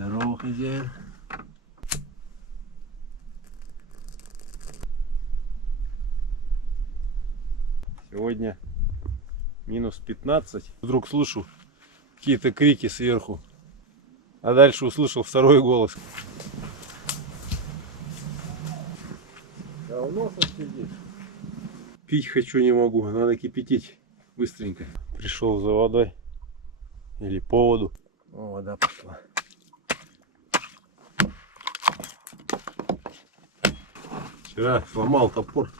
Здорово, хозяин. Сегодня минус 15. Вдруг слышу какие-то крики сверху. А дальше услышал второй голос. Давно сидишь? Пить хочу, не могу. Надо кипятить быстренько. Пришел за водой. Или по воду. О, вода пошла. Вчера сломал топор.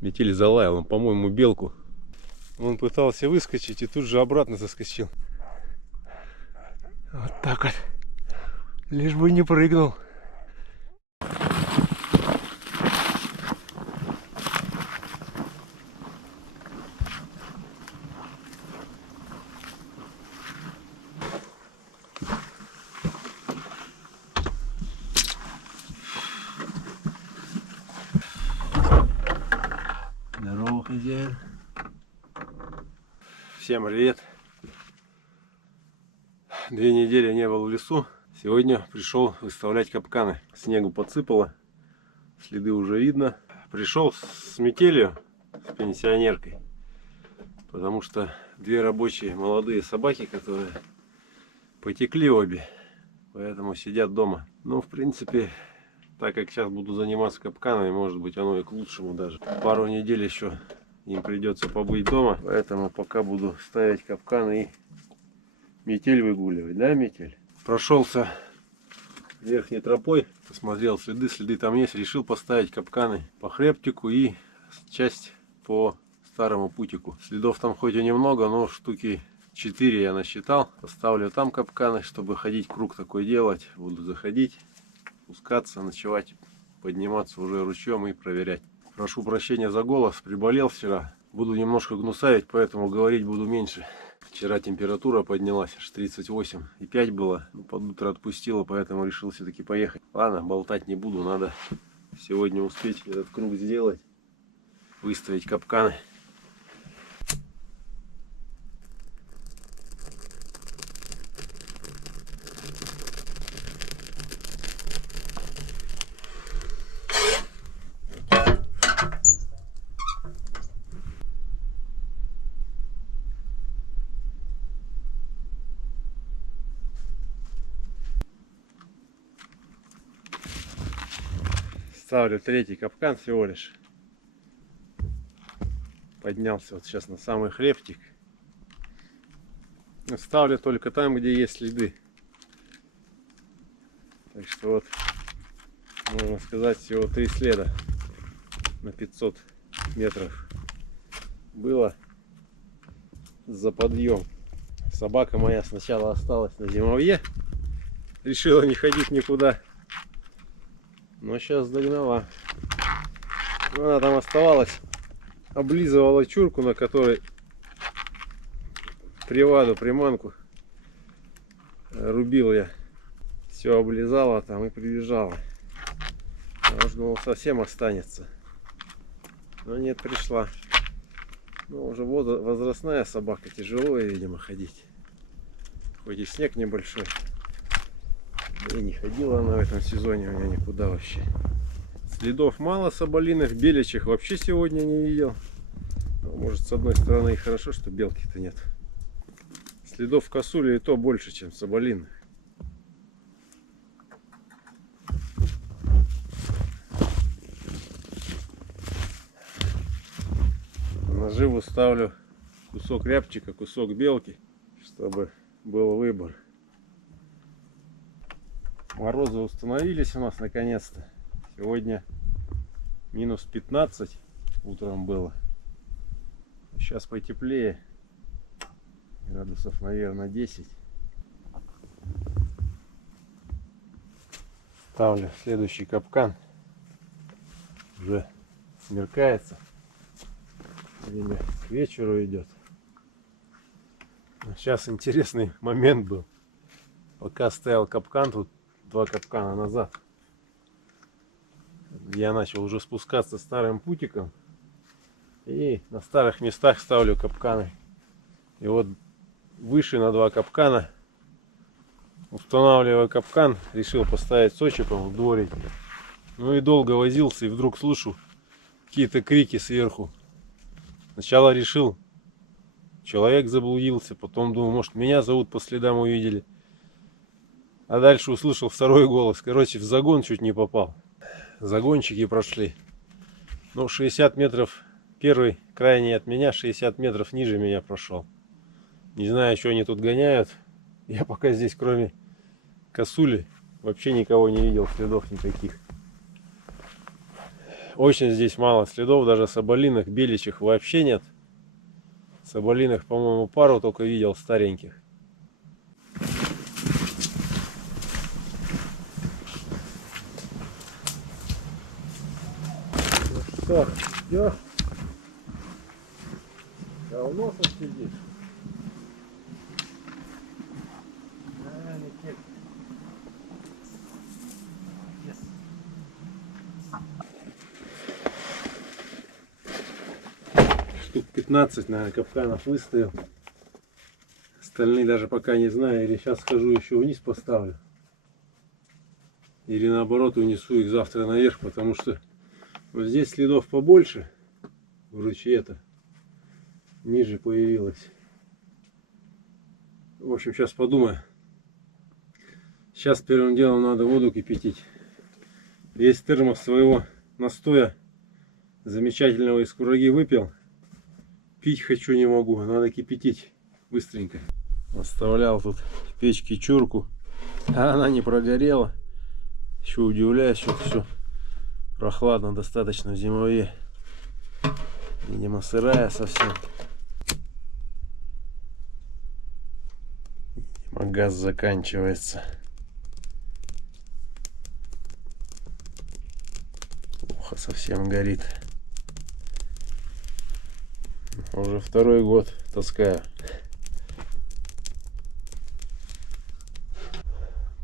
Метель залаял, он, по-моему, белку. Он пытался выскочить и тут же обратно заскочил. Вот так вот. Лишь бы не прыгнул. Здорово, хозяин. Всем привет. 2 недели не был в лесу. Сегодня пришел выставлять капканы. Снегу подсыпало. Следы уже видно. Пришел с метелью, с пенсионеркой. Потому что 2 рабочие молодые собаки, которые потекли обе. Поэтому сидят дома. Ну, в принципе, так как сейчас буду заниматься капканами, может быть, оно и к лучшему даже. Пару недель еще им придется побыть дома. Поэтому пока буду ставить капканы и метель выгуливать. Да, метель? Прошелся верхней тропой, посмотрел следы. Следы там есть. Решил поставить капканы по хребтику и часть по старому путику. Следов там хоть и немного, но штуки 4 я насчитал. Поставлю там капканы, чтобы ходить круг такой делать. Буду заходить, спускаться, ночевать, подниматься уже ручьем и проверять. Прошу прощения за голос, приболел вчера. Буду немножко гнусавить, поэтому говорить буду меньше. Вчера температура поднялась, аж 38,5 было. Под утро отпустила, поэтому решил все-таки поехать. Ладно, болтать не буду, надо сегодня успеть этот круг сделать. Выставить капканы. Ставлю 3-й капкан всего лишь. Поднялся вот сейчас на самый хребтик. Ставлю только там, где есть следы. Так что вот, можно сказать, всего 3 следа на 500 метров было за подъем. Собака моя сначала осталась на зимовье. Решила не ходить никуда. Но сейчас догнала. Она там оставалась. Облизывала чурку, на которой приваду, приманку рубил я. Все облизала там и прибежала. Я уж думал, совсем останется. Но нет, пришла. Ну, уже возрастная собака, тяжело ей, видимо, ходить. Хоть и снег небольшой. И не ходила она в этом сезоне у меня никуда вообще. Следов мало соболиных, беличьих вообще сегодня не видел. Но, может, с одной стороны и хорошо, что белки-то нет. Следов косули и то больше, чем соболиных. Наживу ставлю кусок рябчика, кусок белки, чтобы был выбор. Морозы установились у нас наконец-то. Сегодня минус 15 утром было. Сейчас потеплее. Градусов, наверное, 10. Ставлю следующий капкан. Уже смеркается. Время к вечеру идет. Сейчас интересный момент был. Пока стоял капкан, тут 2 капкана назад, я начал уже спускаться старым путиком. И на старых местах ставлю капканы. И вот выше на 2 капкана Устанавливая капкан, решил поставить с отщепом в дворике. Ну и долго возился, и вдруг слышу какие-то крики сверху. Сначала решил, человек заблудился, потом думал, может, меня зовут, по следам увидели. А дальше услышал второй голос. Короче, в загон чуть не попал. Загончики прошли. Ну, 60 метров, первый крайний от меня, 60 метров ниже меня прошел. Не знаю, что они тут гоняют. Я пока здесь, кроме косули, вообще никого не видел, следов никаких. Очень здесь мало следов, даже соболиных, беличьих вообще нет. Соболиных, по-моему, пару только видел стареньких. Ну что, идешь? Давно сидишь? Штук 15, наверное, капканов выставил. Остальные даже пока не знаю. Или сейчас схожу еще вниз поставлю. Или наоборот унесу их завтра наверх, потому что вот здесь следов побольше. В ручье-то ниже появилось. В общем, сейчас подумаю. Сейчас первым делом надо воду кипятить. Весь термос своего настоя замечательного из кураги выпил. Пить хочу не могу, надо кипятить быстренько. Оставлял тут в печке чурку, а она не прогорела. Еще удивляюсь, что все прохладно достаточно в зимовье. Видимо, сырая совсем. Видимо, газ заканчивается. Плохо совсем горит. Уже второй год таскаю.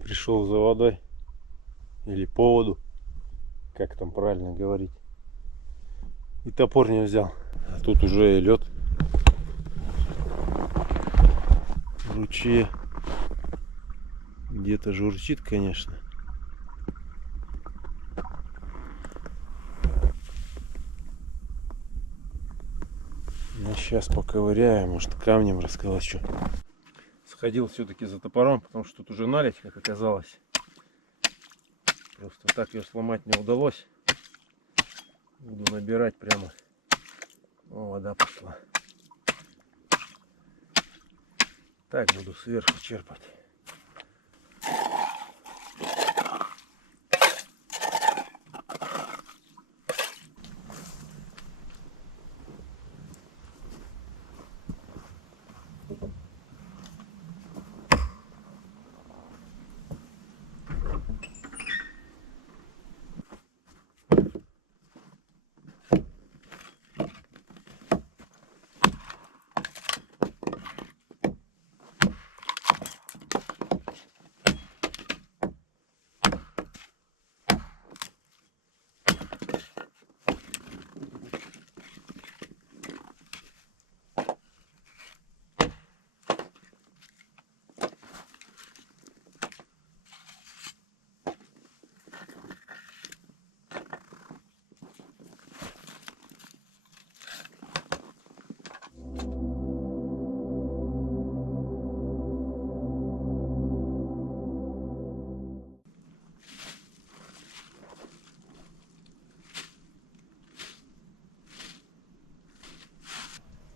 Пришел за водой. Или по воду. Как там правильно говорить. И топор не взял. А тут уже лед. В ручье. Где-то журчит, конечно. Ну, сейчас поковыряю, может, камнем расколочу. Сходил все-таки за топором, потому что тут уже наледь, как оказалось. Просто так ее сломать не удалось. Буду набирать прямо. О, вода пошла. Так буду сверху черпать.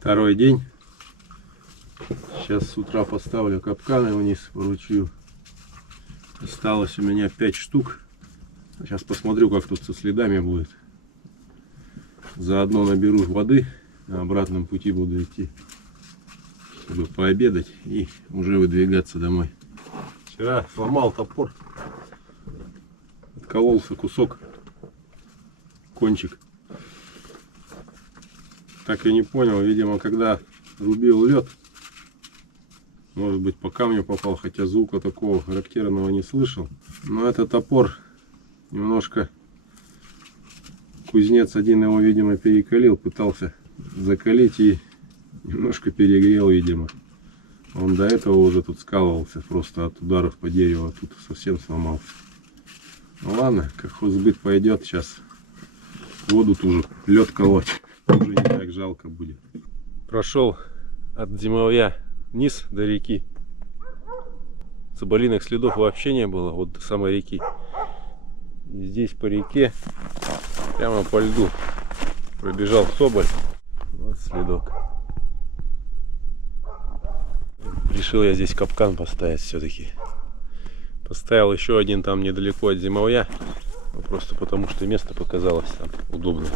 Второй день. Сейчас с утра поставлю капканы вниз по ручью. Осталось у меня 5 штук. Сейчас посмотрю, как тут со следами будет. Заодно наберу воды. На обратном пути буду идти, чтобы пообедать и уже выдвигаться домой. Вчера сломал топор. Откололся кусок. Кончик. Так и не понял, видимо, когда рубил лед, может быть, по камню попал, хотя звука такого характерного не слышал. Но этот топор немножко, кузнец один его, видимо, перекалил, пытался закалить и немножко перегрел, видимо. Он до этого уже тут скалывался, просто от ударов по дереву, а тут совсем сломался. Ну ладно, как хозбыт пойдет, сейчас воду тоже лед колоть, уже не так жалко будет. Прошел от зимовья вниз до реки. Соболиных следов вообще не было, вот до самой реки. И здесь по реке, прямо по льду, пробежал соболь. Вот следок. Решил я здесь капкан поставить все-таки. Поставил еще один там недалеко от зимовья. Просто потому что место показалось там удобно.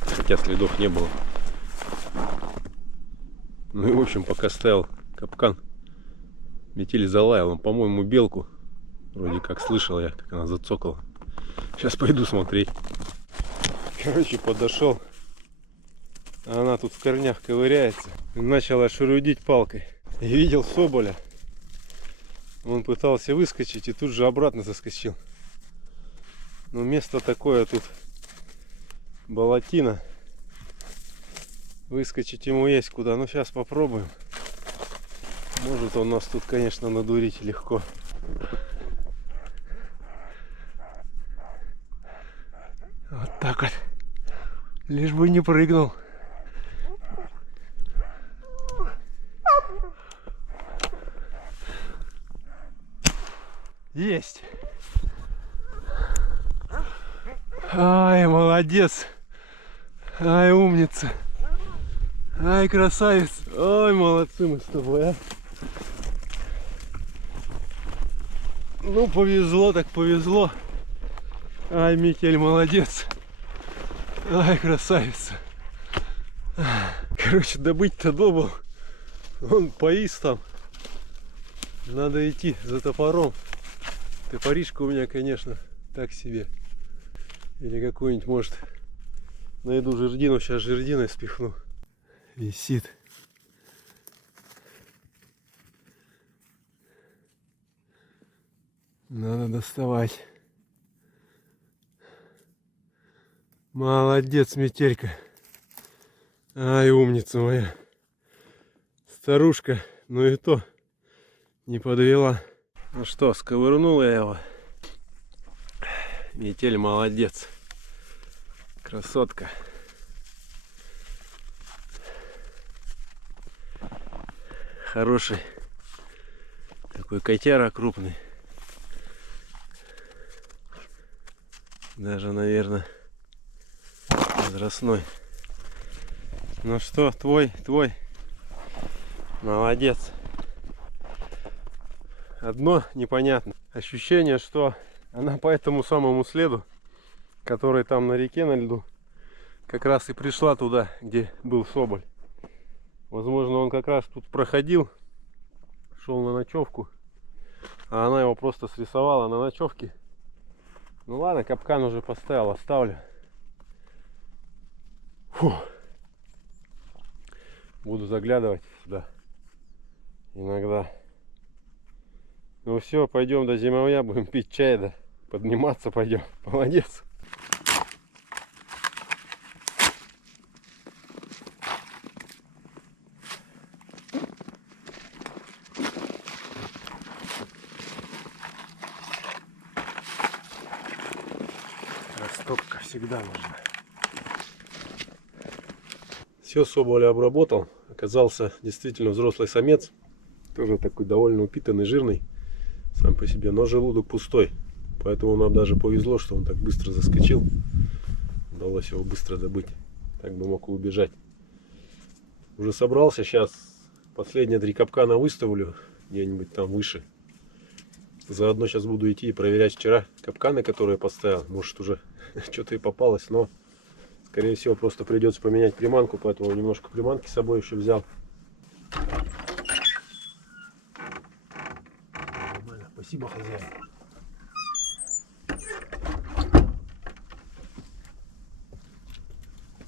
Хотя следов не было. Ну и в общем пока ставил капкан, метель залаял. Он, по-моему, белку. Вроде как слышал я, как она зацокала. Сейчас пойду смотреть. Короче, подошел. А она тут в корнях ковыряется. И начала шурудить палкой. И видел соболя. Он пытался выскочить и тут же обратно заскочил. Но место такое тут, болотина. Выскочить ему есть куда. Ну сейчас попробуем. Может он нас тут, конечно, надурить легко. Вот так вот. Лишь бы не прыгнул. Есть. Ай, молодец. Ай, умница. Ай, красавец. Ой, молодцы мы с тобой, а. Ну, повезло так повезло. Ай, Микель, молодец. Ай, красавица. Короче, добыть-то добыл. Он поис там. Надо идти за топором. Топоришка у меня, конечно, так себе. Или какую-нибудь, может, найду жердину. Сейчас жердиной спихну. Висит. Надо доставать. Молодец, метелька. Ай, умница моя. Старушка, ну и то не подвела. Ну что, сковырнул я его. Метель молодец. Красотка. Хороший. Такой котяра крупный. Даже, наверное, возрастной. Ну что, твой. Молодец. Одно непонятно. Ощущение, что она по этому самому следу, который там на реке, на льду, как раз и пришла туда, где был соболь. Возможно, он как раз тут проходил, шел на ночевку, а она его просто срисовала на ночевке. Ну ладно, капкан уже поставил, оставлю. Фу. Буду заглядывать сюда иногда. Ну все, пойдем до зимовья, будем пить чай, да подниматься пойдем. Молодец. Растопка всегда нужна. Все, соболя обработал. Оказался действительно взрослый самец. Тоже такой довольно упитанный, жирный. Сам по себе, но желудок пустой. Поэтому нам даже повезло, что он так быстро заскочил. Удалось его быстро добыть. Так бы мог и убежать. Уже собрался. Сейчас последние 3 капкана выставлю. Где-нибудь там выше. Заодно сейчас буду идти и проверять вчера капканы, которые поставил. Может уже что-то и попалось. Но скорее всего просто придется поменять приманку. Поэтому немножко приманки с собой еще взял. Спасибо, хозяин.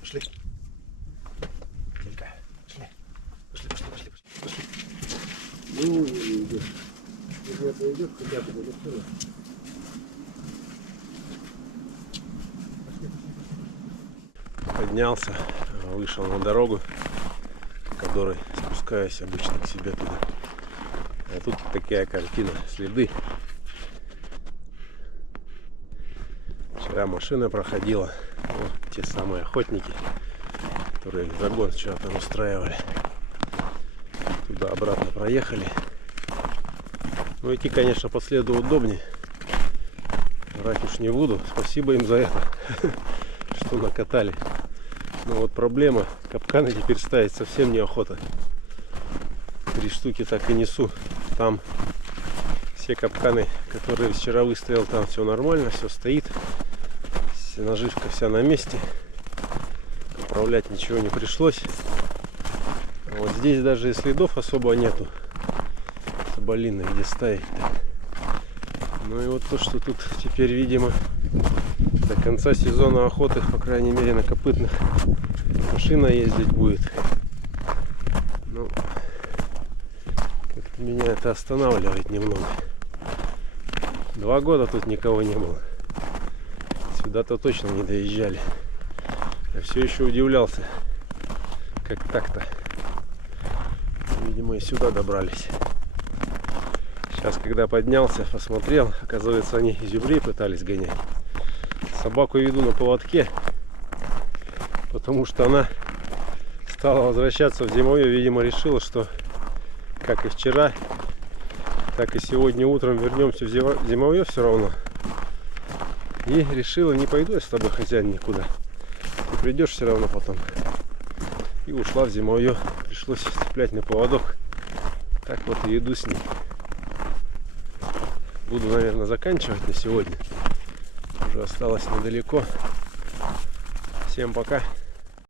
Пошли. Телька, пошли. Пошли. Ну, идешь. Если это идешь, хотя бы до сюда. Поднялся, вышел на дорогу, которой спускаюсь обычно к себе туда. А тут такая картина, следы. Вчера машина проходила, вот те самые охотники, которые загон вчера там устраивали. Туда-обратно проехали. Ну, идти, конечно, по следу удобнее. Врать уж не буду. Спасибо им за это, что накатали. Но вот проблема, капканы теперь ставить совсем неохота. 3 штуки так и несу. Там все капканы, которые вчера выставил, там все нормально, все стоит. Наживка вся на месте. Управлять ничего не пришлось. А вот здесь даже и следов особо нету. Соболиной где ставить. Ну и вот то, что тут теперь, видимо, до конца сезона охоты, по крайней мере, на копытных машина ездить будет. Ну, как-то меня это останавливает немного. 2 года тут никого не было. Сюда-то точно не доезжали. Я все еще удивлялся, как так-то. Видимо, и сюда добрались. Сейчас, когда поднялся, посмотрел, оказывается, они зюбрей пытались гонять. Собаку веду на поводке, потому что она стала возвращаться в зимовье. Видимо, решила, что как и вчера, так и сегодня утром вернемся в зимовье все равно. И решила, не пойду я с тобой, хозяин, никуда. Ты придешь все равно потом. И ушла в зимовье. Пришлось цеплять на поводок. Так вот и иду с ней. Буду, наверное, заканчивать на сегодня. Уже осталось недалеко. Всем пока.